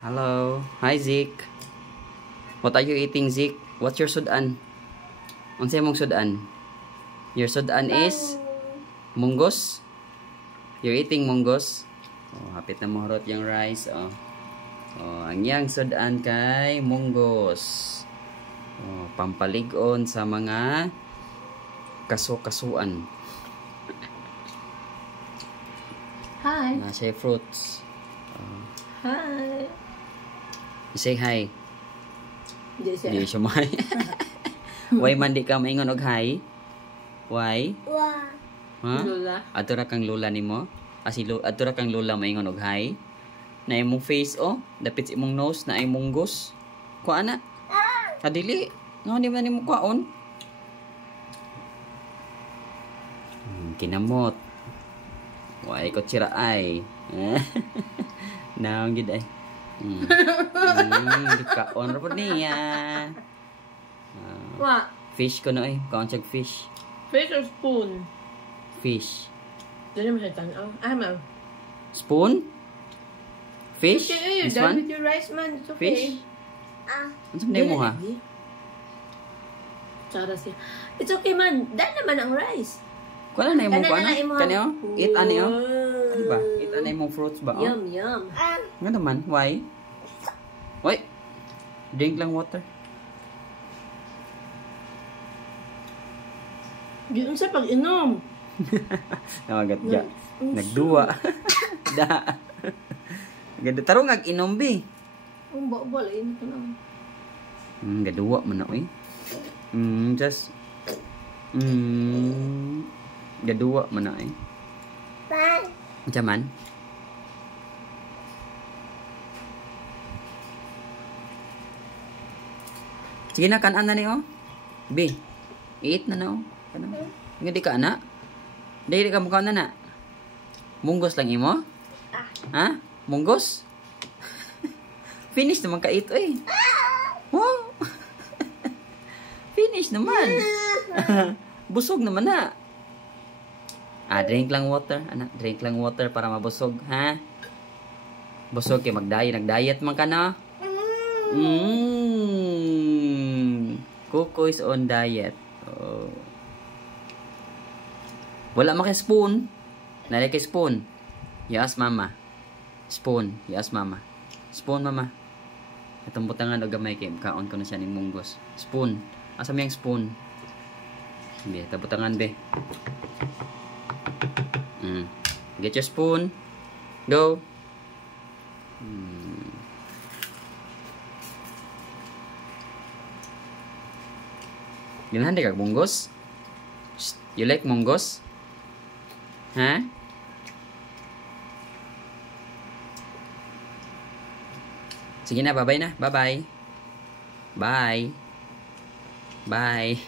Hello. Hi, Zeke. What are you eating, Zeke? What's your sudan? Unsay mong sudan? Your sudan is munggos? You're eating munggos? Oh, hapit na mahurot yung rice. Oh. Oh, ang yang sudan kay munggos. Oh, pampaligon sa mga kaso-kasuan. Hi. Nasa fruits. Oh. Hi. You say hi. Di siya. Di siya may. Why man di ka maingon og hi? Why? Ha? Lola. Ato ra kang lola nimo? Ato ra kang lola maingon og hi? Na imong face oh, dapit sa imong nose na imong gos. Kuha na. Kadili. Nga di man nimo kuhaon. Kinamot. Why ko tira ay. Naong gid ay. Kaon ra pud niya. Wa. Fish ko no eh. Kaon siya fish. Fish or spoon? Fish. Dali mo siya tanaw. Ah, ma'am. Spoon? Fish? Okay, This done one? with your rice, man. It's okay. Fish? Ano sa mo ha? Tsara siya. It's okay, man. Dahil naman ang rice. Kuha na yung Kana mong na imo. Kanya o? Eat ani o? Ano ba? Eat ani mong fruits ba o? Yum, yum. Nga naman. Why? Why? Drink lang water. Yun sa pag-inom. Namagat ya. Nagduwa. Da. Ganda tarong inom bi. Ang bawal ay ito na. Gaduwa man na oy. Just gaduwa man na eh. Jaman. Sige na, kanan na ni oh. B. Eat na na oh. Kanan. Nga di ka ana. Di ka mukha na na. Munggos lang imo? Ha? Munggos? Finish naman ka ito eh. Wow. Finish naman. Busog naman na. Drink lang water. Anak, drink lang water para mabusog, ha? Busog kay nag-diet man ka na. Coco is on diet. Oh. Wala man kay spoon. Nalay kay spoon. Yes, mama. Spoon. Yes, mama. Spoon, mama. Itong butangan o gamay kay kaon ko na siya ning munggos. Spoon. Asa mo yung spoon? Be, tabutangan be. Get your spoon. Go. Ganahan di kag munggos? You like munggos? Ha? Sige na, bye-bye na. Bye-bye. Bye. Bye.